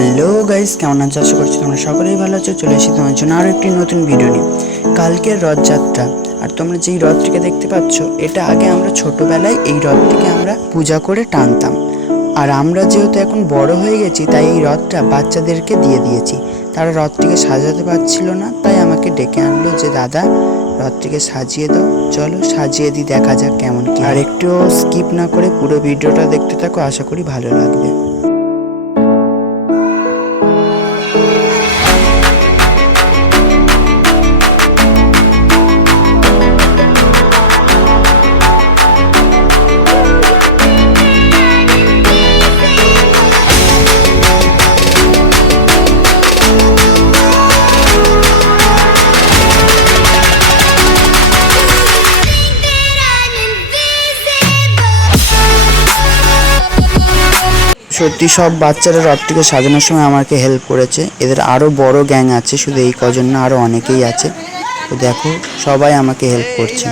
Hello guys, কেমন আছো? আশা করছি তোমরা সকলেই ভালো আছো। চলে এসেছি তোমার জন্য আরও একটি নতুন ভিডিও নিয়ে। কালকের রথযাত্রা, আর তোমরা যেই রথটিকে দেখতে পাচ্ছ, এটা আগে আমরা ছোটোবেলায় এই রথটিকে আমরা পূজা করে টানতাম। আর আমরা যেহেতু এখন বড় হয়ে গেছি, তাই এই রথটা বাচ্চাদেরকে দিয়ে দিয়েছি। তারা রথটিকে সাজাতে পারছিল না, তাই আমাকে ডেকে আনলো যে দাদা রথটিকে সাজিয়ে দাও। চলো সাজিয়ে দিই, দেখা যাক কেমন কি। আর একটু স্কিপ না করে পুরো ভিডিওটা দেখতে থাকো, আশা করি ভালো লাগবে। সত্যি সব বাচ্চারা রথটিকে সাজানোর সময় আমাকে হেল্প করেছে। এদের আরও বড় গ্যাং আছে, শুধু এই কজন না, আরও অনেকেই আছে। তো দেখো সবাই আমাকে হেল্প করছে।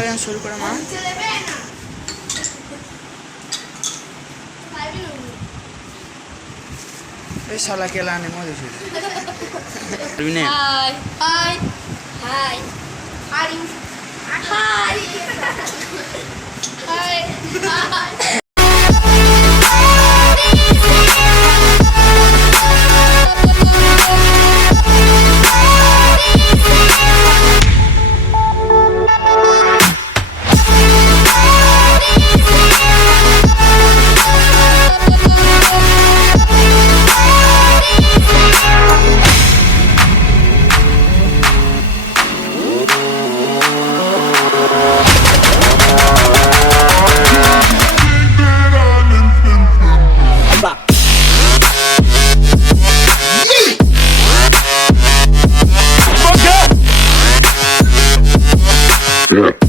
Yeah.